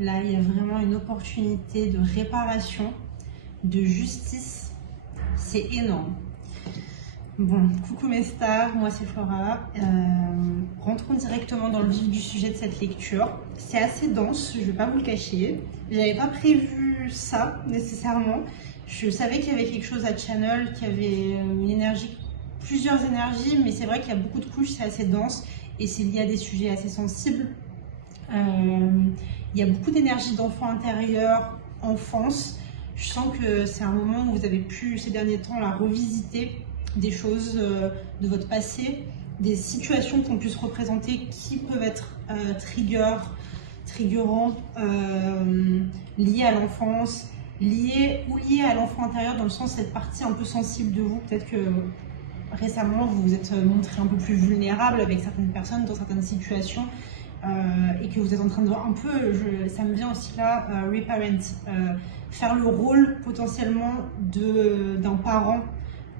Là, il y a vraiment une opportunité de réparation, de justice. C'est énorme. Bon, coucou mes stars, moi c'est Flora. Rentrons directement dans le vif du sujet de cette lecture. C'est assez dense, je ne vais pas vous le cacher. J'avais pas prévu ça nécessairement. Je savais qu'il y avait quelque chose à Channel, qu'il y avait une énergie, plusieurs énergies, mais c'est vrai qu'il y a beaucoup de couches, c'est assez dense et c'est lié à des sujets assez sensibles. Il y a beaucoup d'énergie d'enfant intérieur, enfance. Je sens que c'est un moment où vous avez pu ces derniers temps la revisiter des choses de votre passé, des situations qu'on puisse représenter qui peuvent être triggerants, liées à l'enfance, liées à l'enfant intérieur, dans le sens cette partie un peu sensible de vous. Peut-être que récemment vous vous êtes montré un peu plus vulnérable avec certaines personnes dans certaines situations. Et que vous êtes en train de voir un peu, ça me vient aussi là, reparent, faire le rôle potentiellement d'un parent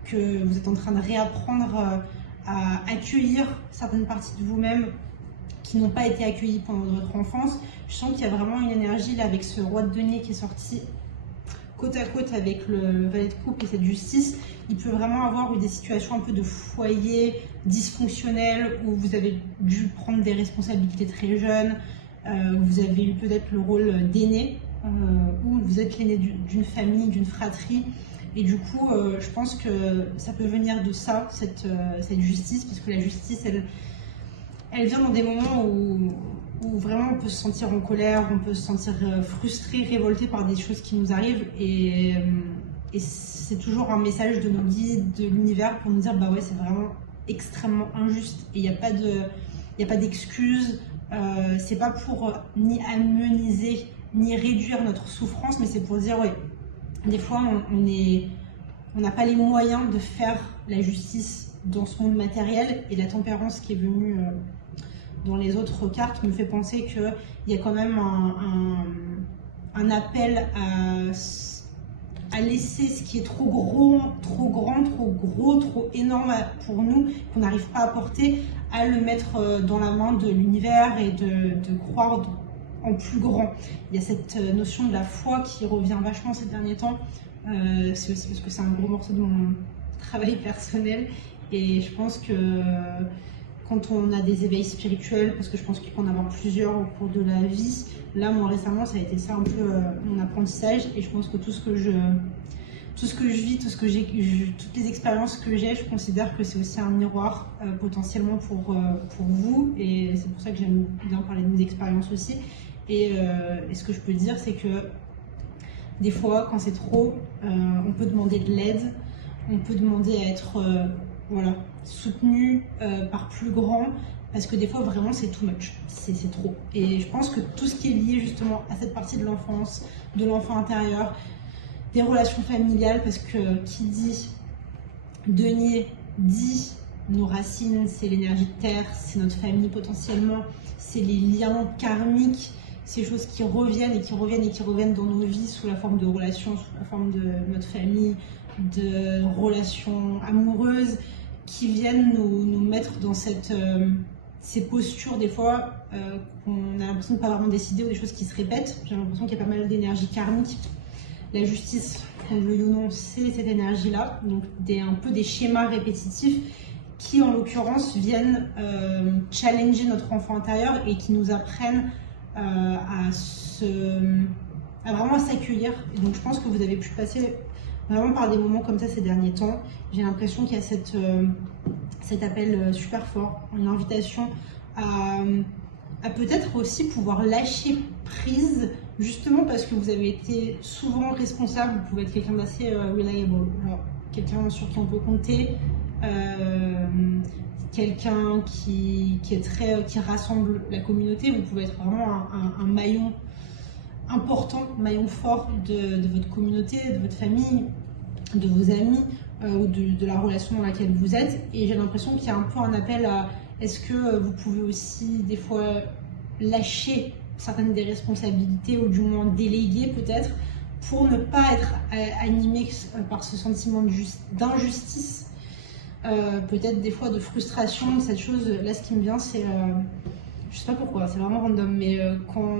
que vous êtes en train de réapprendre à accueillir certaines parties de vous-même qui n'ont pas été accueillies pendant votre enfance. Je sens qu'il y a vraiment une énergie là avec ce roi de denier qui est sorti côte à côte avec le valet de coupe et cette justice. Il peut vraiment avoir eu des situations un peu de foyer dysfonctionnel où vous avez dû prendre des responsabilités très jeunes, vous avez eu peut-être le rôle d'aîné, ou vous êtes l'aîné d'une famille, d'une fratrie. Et du coup, je pense que ça peut venir de ça, cette justice, parce que la justice, elle vient dans des moments où vraiment on peut se sentir en colère, on peut se sentir frustré, révolté par des choses qui nous arrivent. Et c'est toujours un message de nos guides, de l'univers, pour nous dire bah ouais, c'est vraiment extrêmement injuste et il n'y a pas d'excuses. C'est pas pour ni amenuiser ni réduire notre souffrance, mais c'est pour dire ouais, des fois on n'a pas les moyens de faire la justice dans ce monde matériel, et la tempérance qui est venue dans les autres cartes me fait penser qu'il y a quand même un appel à laisser ce qui est trop grand, trop gros, trop énorme pour nous, qu'on n'arrive pas à porter, à le mettre dans la main de l'univers et de croire en plus grand. Il y a cette notion de la foi qui revient vachement ces derniers temps. C'est aussi parce que c'est un gros morceau de mon travail personnel, et je pense que quand on a des éveils spirituels, parce que je pense qu'il peut en avoir plusieurs au cours de la vie, là moi récemment ça a été ça un peu mon apprentissage, et je pense que tout ce que je vis, toutes les expériences que j'ai, je considère que c'est aussi un miroir potentiellement pour vous, et c'est pour ça que j'aime bien parler de mes expériences aussi. Et ce que je peux dire, c'est que des fois quand c'est trop, on peut demander de l'aide, on peut demander à être voilà, soutenu par plus grand, parce que des fois vraiment c'est too much, c'est trop. Et je pense que tout ce qui est lié justement à cette partie de l'enfance, de l'enfant intérieur, des relations familiales, parce que qui dit denier dit nos racines, c'est l'énergie de terre, c'est notre famille potentiellement, c'est les liens karmiques, ces choses qui reviennent et qui reviennent dans nos vies sous la forme de relations, sous la forme de notre famille, de relations amoureuses, qui viennent nous mettre dans ces postures des fois qu'on a l'impression de ne pas vraiment décider, ou des choses qui se répètent. J'ai l'impression qu'il y a pas mal d'énergie karmique. La justice, qu'on le veuille ou non, c'est cette énergie-là, donc un peu des schémas répétitifs qui en l'occurrence viennent challenger notre enfant intérieur et qui nous apprennent à vraiment s'accueillir. Et donc je pense que vous avez pu passer vraiment par des moments comme ça ces derniers temps. J'ai l'impression qu'il y a cet appel super fort, une invitation à peut-être aussi pouvoir lâcher prise, justement parce que vous avez été souvent responsable. Vous pouvez être quelqu'un d'assez reliable, quelqu'un sur qui on peut compter, quelqu'un qui rassemble la communauté. Vous pouvez être vraiment un maillon important, maillon fort de votre communauté, de votre famille, de vos amis, ou de la relation dans laquelle vous êtes. Et j'ai l'impression qu'il y a un peu un appel à est-ce que vous pouvez aussi des fois lâcher certaines des responsabilités, ou du moins déléguer peut-être, pour ne pas être animé par ce sentiment d'injustice, peut-être des fois de frustration. Cette chose là, ce qui me vient, c'est je sais pas pourquoi, c'est vraiment random, mais quand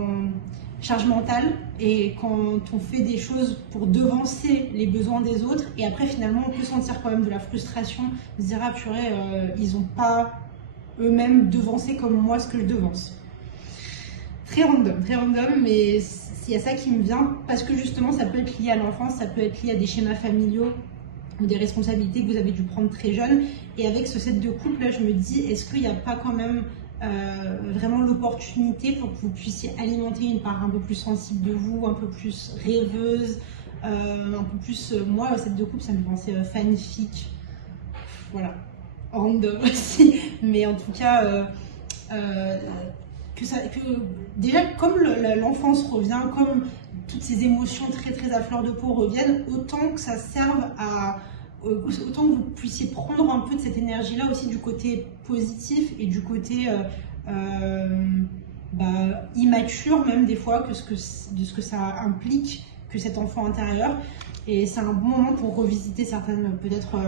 charge mentale et quand on fait des choses pour devancer les besoins des autres et après finalement on peut sentir quand même de la frustration, se dire ah purée, ils n'ont pas eux-mêmes devancé comme moi ce que je devance. Très random, mais il y a ça qui me vient parce que justement ça peut être lié à l'enfance, ça peut être lié à des schémas familiaux ou des responsabilités que vous avez dû prendre très jeune. Et avec ce set de couple là, je me dis est-ce qu'il n'y a pas quand même vraiment l'opportunité pour que vous puissiez alimenter une part un peu plus sensible de vous, un peu plus rêveuse, un peu plus... moi, le set de couple, ça me fait penser fanfic. Voilà. Random aussi. Mais en tout cas, déjà, comme l'enfance revient, comme toutes ces émotions très à fleur de peau reviennent, autant que ça serve à... autant que vous puissiez prendre un peu de cette énergie-là aussi du côté positif et du côté immature même des fois de ce que ça implique que cet enfant intérieur. Et c'est un bon moment pour revisiter certaines peut-être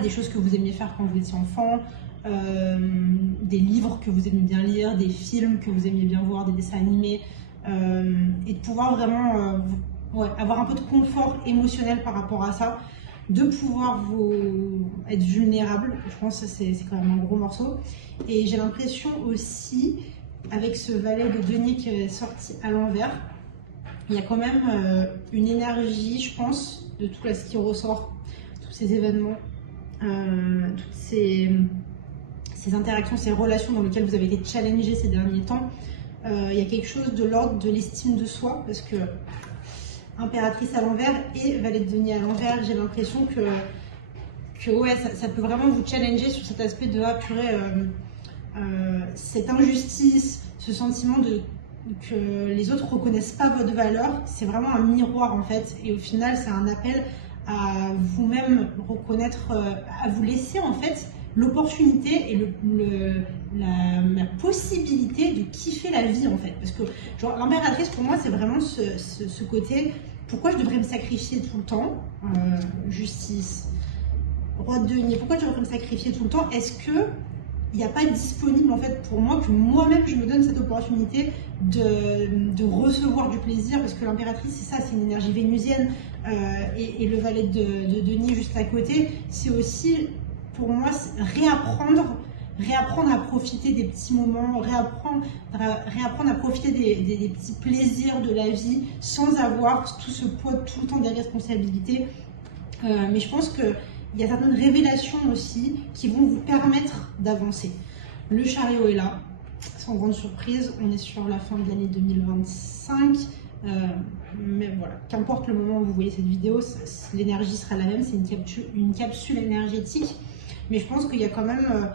des choses que vous aimiez faire quand vous étiez enfant, des livres que vous aimiez bien lire, des films que vous aimiez bien voir, des dessins animés, et de pouvoir vraiment avoir un peu de confort émotionnel par rapport à ça, de pouvoir être vulnérable. Je pense que c'est quand même un gros morceau. Et j'ai l'impression aussi, avec ce valet de denier qui est sorti à l'envers, il y a quand même une énergie, je pense, de tout ce qui ressort, tous ces événements, toutes ces interactions, ces relations dans lesquelles vous avez été challengé ces derniers temps. Il y a quelque chose de l'ordre de l'estime de soi, parce que impératrice à l'envers et valet de denier à l'envers, j'ai l'impression que ouais, ça peut vraiment vous challenger sur cet aspect de purée, cette injustice, ce sentiment que les autres ne reconnaissent pas votre valeur, c'est vraiment un miroir en fait, et au final c'est un appel à vous-même reconnaître, à vous laisser en fait l'opportunité et la possibilité de kiffer la vie en fait, parce que genre l'impératrice pour moi c'est vraiment ce côté, pourquoi je devrais me sacrifier tout le temps, justice, roi de denier, pourquoi je devrais me sacrifier tout le temps, est-ce que il n'y a pas disponible en fait pour moi que moi-même je me donne cette opportunité de recevoir du plaisir, parce que l'impératrice c'est ça, c'est une énergie vénusienne, et le valet de denier juste à côté, c'est aussi pour moi réapprendre à profiter des petits moments, réapprendre à profiter des petits plaisirs de la vie sans avoir tout ce poids tout le temps des responsabilités. Mais je pense qu'il y a certaines révélations aussi qui vont vous permettre d'avancer. Le chariot est là, sans grande surprise, on est sur la fin de l'année 2025. Mais voilà, qu'importe le moment où vous voyez cette vidéo, l'énergie sera la même, c'est une capsule énergétique. Mais je pense qu'il y a quand même,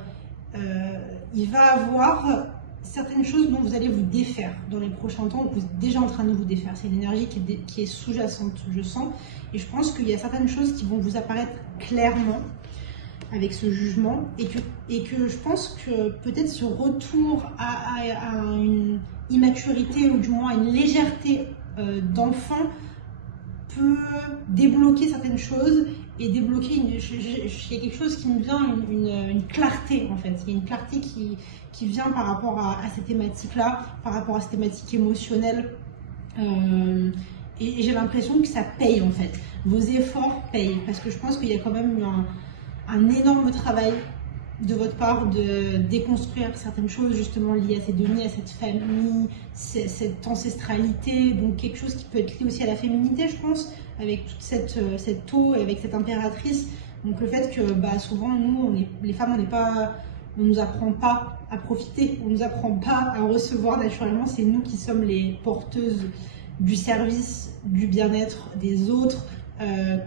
il va avoir certaines choses dont vous allez vous défaire dans les prochains temps, ou vous êtes déjà en train de vous défaire. C'est une énergie qui est sous-jacente, je sens. Et je pense qu'il y a certaines choses qui vont vous apparaître clairement avec ce jugement. Et que je pense que peut-être ce retour à une immaturité, ou du moins à une légèreté d'enfant, peut débloquer certaines choses et débloquer il y a quelque chose qui me vient, une clarté en fait. Il y a une clarté qui vient par rapport à ces thématiques-là, par rapport à ces thématiques émotionnelles. Et j'ai l'impression que ça paye en fait. Vos efforts payent, parce que je pense qu'il y a quand même un énorme travail de votre part de déconstruire certaines choses justement liées à ces deniers, à cette famille, cette ancestralité, donc quelque chose qui peut être lié aussi à la féminité, je pense, avec toute cette eau et avec cette impératrice. Donc le fait que souvent nous, les femmes, on nous apprend pas à profiter, on nous apprend pas à recevoir naturellement, c'est nous qui sommes les porteuses du service, du bien-être des autres,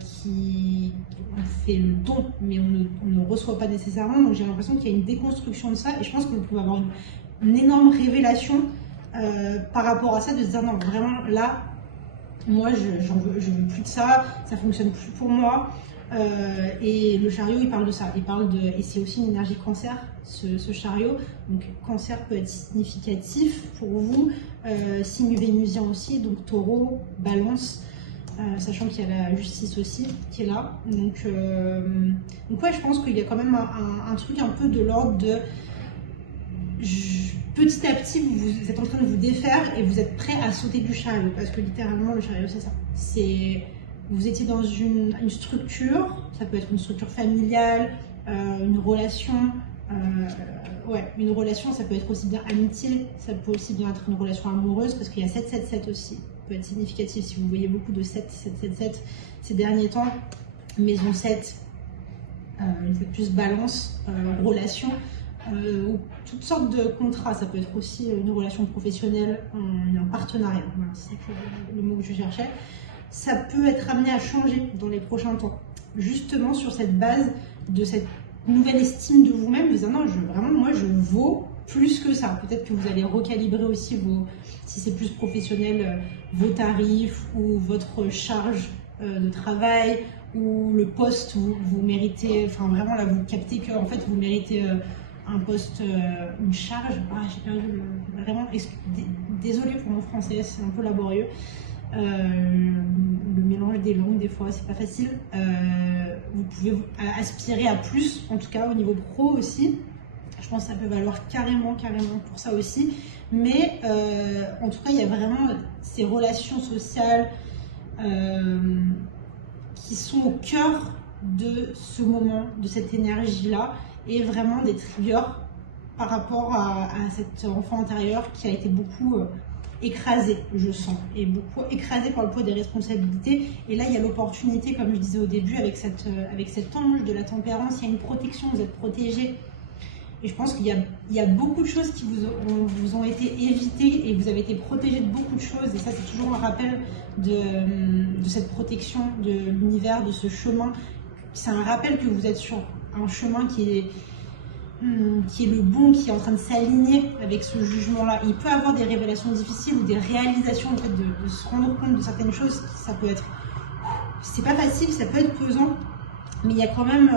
qui on fait le don, mais on ne reçoit pas nécessairement. Donc j'ai l'impression qu'il y a une déconstruction de ça, et je pense que vous pouvez avoir une énorme révélation par rapport à ça, de se dire non, vraiment là, moi je veux plus de ça, ça fonctionne plus pour moi. Et le chariot il parle de ça, et c'est aussi une énergie cancer, ce chariot. Donc cancer peut être significatif pour vous, signe vénusien aussi, donc taureau, balance. Sachant qu'il y a la justice aussi qui est là. Donc ouais, je pense qu'il y a quand même un truc un peu de l'ordre de... petit à petit, vous êtes en train de vous défaire et vous êtes prêt à sauter du chariot. Parce que littéralement, le chariot, c'est ça. Vous étiez dans une structure, ça peut être une structure familiale, une relation. Une relation, ça peut être aussi bien amitié, ça peut aussi bien être une relation amoureuse, parce qu'il y a 7-7-7 aussi. Ça peut être significatif si vous voyez beaucoup de 7-7-7 ces derniers temps. Maison 7, une fois de plus balance, relation. Ou toutes sortes de contrats, ça peut être aussi une relation professionnelle, un partenariat, voilà, c'est le mot que je cherchais. Ça peut être amené à changer dans les prochains temps, justement sur cette base de cette nouvelle estime de vous-même, vous disant non, vraiment moi je vaux plus que ça. Peut-être que vous allez recalibrer aussi si c'est plus professionnel, vos tarifs ou votre charge de travail ou le poste, vous méritez, enfin vraiment là vous captez que en fait vous méritez un poste, une charge, j'ai perdu vraiment, désolée pour mon français, c'est un peu laborieux, le mélange des langues des fois c'est pas facile, vous pouvez aspirer à plus, en tout cas au niveau pro aussi, je pense que ça peut valoir carrément pour ça aussi, mais en tout cas il y a vraiment ces relations sociales qui sont au cœur de ce moment, de cette énergie-là, et vraiment des triggers par rapport à cet enfant intérieur qui a été beaucoup écrasé, je sens, et beaucoup écrasé par le poids des responsabilités. Et là, il y a l'opportunité, comme je disais au début, avec cet ange de la tempérance, il y a une protection, vous êtes protégé. Et je pense qu'il y a beaucoup de choses qui vous ont été évitées et vous avez été protégé de beaucoup de choses. Et ça, c'est toujours un rappel de cette protection de l'univers, de ce chemin. C'est un rappel que vous êtes sur un chemin qui est le bon, qui est en train de s'aligner avec ce jugement-là. Il peut y avoir des révélations difficiles ou des réalisations, en fait, de se rendre compte de certaines choses. Ça peut être... C'est pas facile, ça peut être pesant, mais il y a quand même...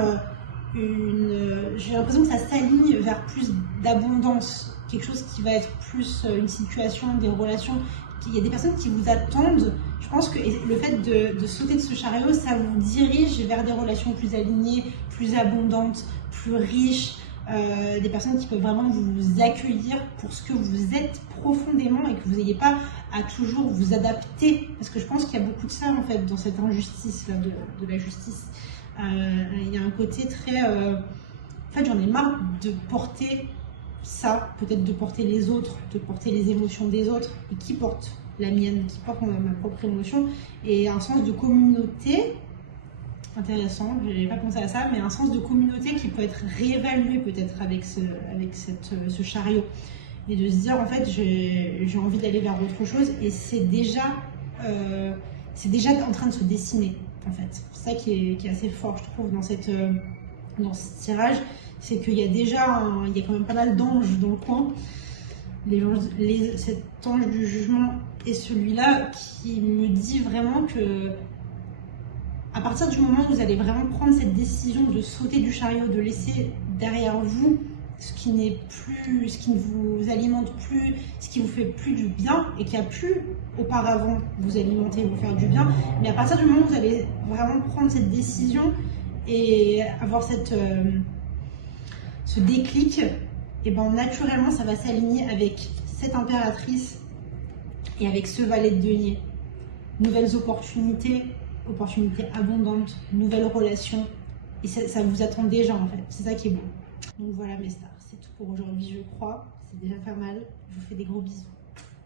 j'ai l'impression que ça s'aligne vers plus d'abondance, quelque chose qui va être plus une situation, des relations. Il y a des personnes qui vous attendent. Je pense que le fait de sauter de ce chariot, ça vous dirige vers des relations plus alignées, plus abondantes, plus riches, des personnes qui peuvent vraiment vous accueillir pour ce que vous êtes profondément et que vous n'ayez pas à toujours vous adapter, parce que je pense qu'il y a beaucoup de ça en fait dans cette injustice là, de la justice. Il y a un côté très... En fait, j'en ai marre de porter ça, peut-être de porter les autres, de porter les émotions des autres. Et qui porte la mienne, qui porte ma propre émotion. Et un sens de communauté, intéressant, je n'avais pas pensé à ça, mais un sens de communauté qui peut être réévalué peut-être avec ce chariot. Et de se dire, en fait, j'ai envie d'aller vers autre chose. Et c'est déjà en train de se dessiner. En fait, c'est ça qui est assez fort, je trouve, dans ce tirage, c'est qu'il y a déjà, il y a quand même pas mal d'anges dans le coin. Cet ange du jugement et celui-là qui me dit vraiment que à partir du moment où vous allez vraiment prendre cette décision de sauter du chariot, de laisser derrière vous ce qui n'est plus, ce qui ne vous alimente plus, ce qui vous fait plus du bien et qui a pu auparavant vous alimenter, vous faire du bien, mais à partir du moment où vous allez vraiment prendre cette décision et avoir ce déclic, et ben naturellement ça va s'aligner avec cette impératrice et avec ce valet de denier. Nouvelles opportunités abondantes, nouvelles relations, et ça vous attend déjà en fait, c'est ça qui est beau. Donc voilà mes stars, c'est tout pour aujourd'hui je crois, c'est déjà pas mal, je vous fais des gros bisous.